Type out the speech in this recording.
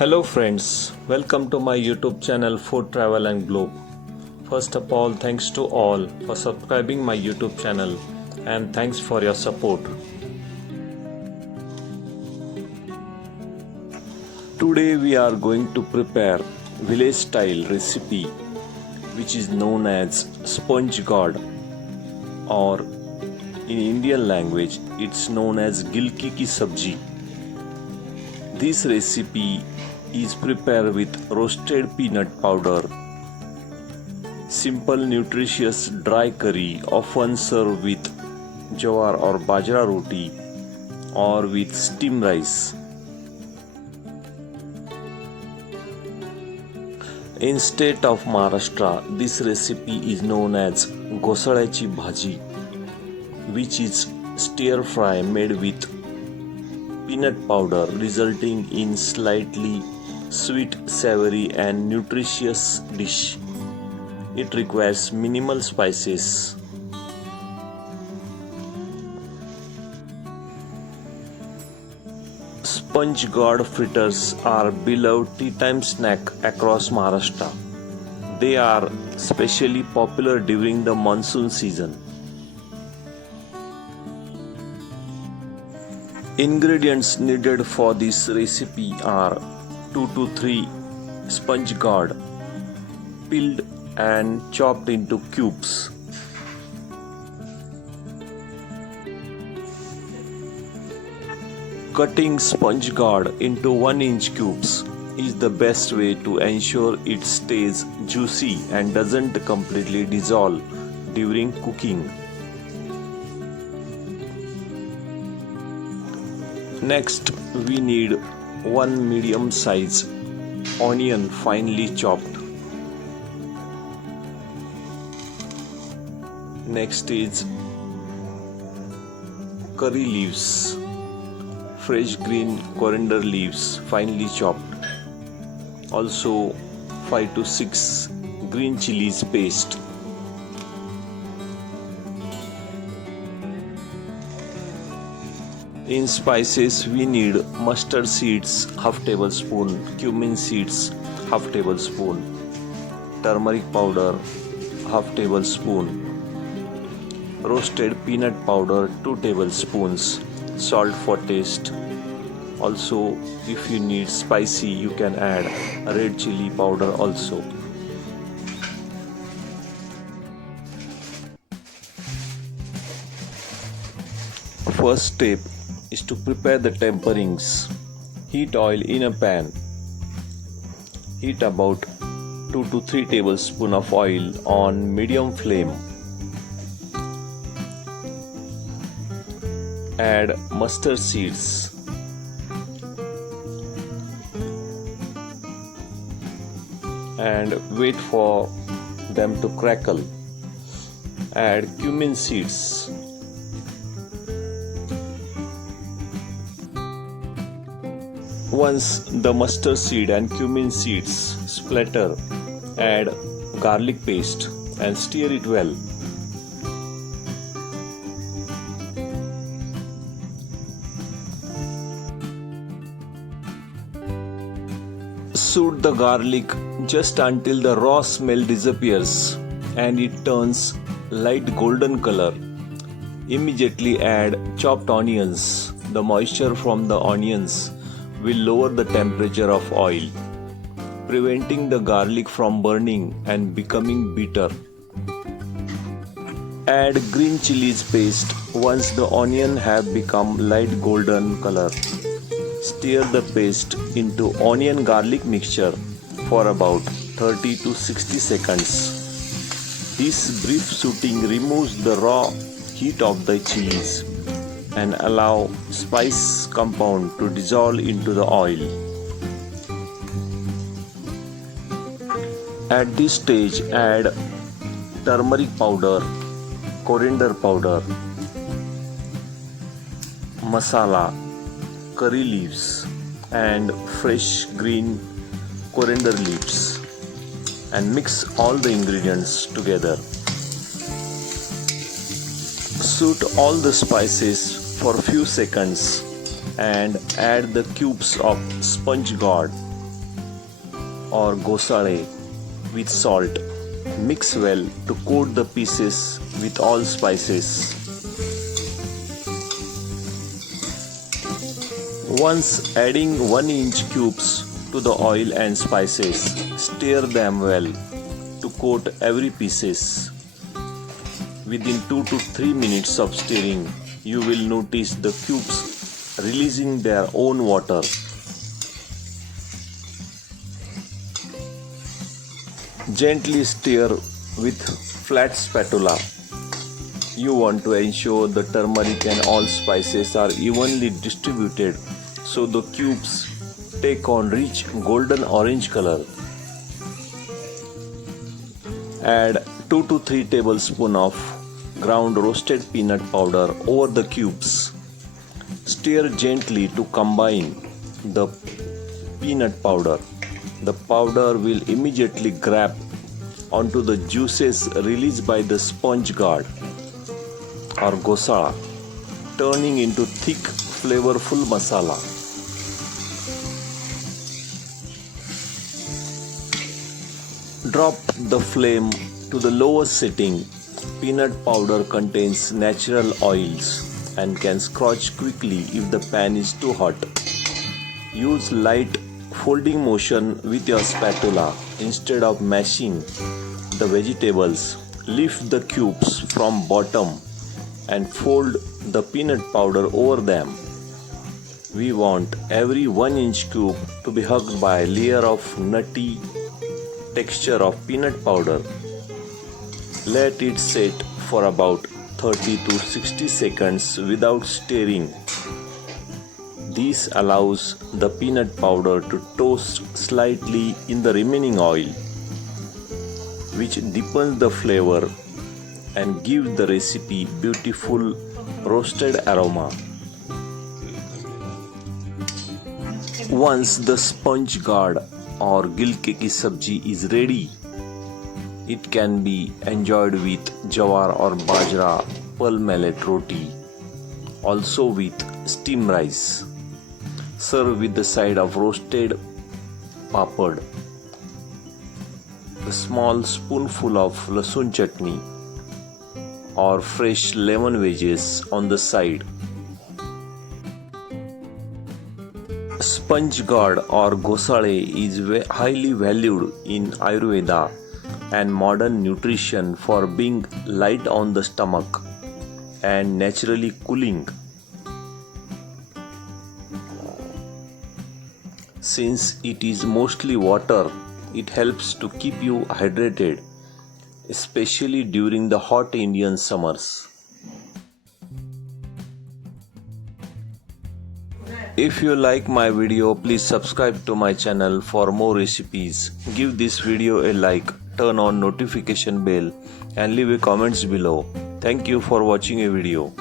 Hello friends, welcome to my YouTube channel Food Travel and Globe. First of all, thanks to all for subscribing my YouTube channel and thanks for your support. Today we are going to prepare village style recipe which is known as sponge gourd, or in Indian language it's known as gilki ki sabji. This recipe is prepared with roasted peanut powder, simple nutritious dry curry often served with jawar or bajra roti or with steamed rice. In state of Maharashtra, this recipe is known as gosalayachi bhaji, which is stir fry made with peanut powder, resulting in slightly sweet, savory and nutritious dish. It requires minimal spices. Sponge gourd fritters are beloved tea time snack across Maharashtra. They are especially popular during the monsoon season. Ingredients needed for this recipe are 2 to 3 sponge gourd, peeled and chopped into cubes. Cutting sponge gourd into 1-inch cubes is the best way to ensure it stays juicy and doesn't completely dissolve during cooking. Next, we need 1 medium size onion finely chopped. Next is curry leaves, fresh green coriander leaves finely chopped. Also 5 to 6 green chilies paste. In spices, we need mustard seeds half tablespoon, cumin seeds half tablespoon, turmeric powder half tablespoon, roasted peanut powder 2 tablespoons, salt for taste. Also, if you need spicy, you can add red chili powder also. First step is to prepare the temperings. Heat oil in a pan. Heat about 2 to 3 tablespoons of oil on medium flame. Add mustard seeds. And wait for them to crackle. Add cumin seeds. Once the mustard seed and cumin seeds splatter, add garlic paste and stir it well. Saute the garlic just until the raw smell disappears and it turns light golden color. Immediately add chopped onions. The moisture from the onions will lower the temperature of oil, preventing the garlic from burning and becoming bitter. Add green chilies paste once the onion have become light golden color. Stir the paste into onion garlic mixture for about 30 to 60 seconds. This brief sauteing removes the raw heat of the chilies and allow spice compound to dissolve into the oil. At this stage, add turmeric powder, coriander powder, masala, curry leaves and fresh green coriander leaves, and mix all the ingredients together. Saute all the spices for a few seconds and add the cubes of sponge gourd or gosale with salt. Mix well to coat the pieces with all spices. Once adding 1-inch cubes to the oil and spices, stir them well to coat every pieces. Within 2 to 3 minutes of stirring, you will notice the cubes releasing their own water. Gently stir with flat spatula. You want to ensure the turmeric and all spices are evenly distributed so the cubes take on rich golden orange color. Add 2 to 3 tablespoons of ground roasted peanut powder over the cubes. Stir gently to combine the peanut powder. The powder will immediately grab onto the juices released by the sponge gourd or gosala, turning into thick, flavorful masala. Drop the flame to the lowest setting. Peanut powder contains natural oils and can scorch quickly if the pan is too hot. Use light folding motion with your spatula instead of mashing the vegetables. Lift the cubes from bottom and fold the peanut powder over them. We want every 1-inch cube to be hugged by a layer of nutty texture of peanut powder. Let it set for about 30 to 60 seconds without stirring. This allows the peanut powder to toast slightly in the remaining oil, which deepens the flavor and gives the recipe beautiful roasted aroma. Once the sponge gourd or gilke ki sabji is ready, it can be enjoyed with jawar or bajra pearl millet roti, also with steamed rice. Serve with the side of roasted papad, a small spoonful of lasun chutney or fresh lemon wedges on the side. Sponge gourd or gosale is highly valued in Ayurveda and modern nutrition for being light on the stomach and naturally cooling. Since it is mostly water, it helps to keep you hydrated, especially during the hot Indian summers. If you like my video, please subscribe to my channel for more recipes. Give this video a like, turn on notification bell and leave a comments below. Thank you for watching a video.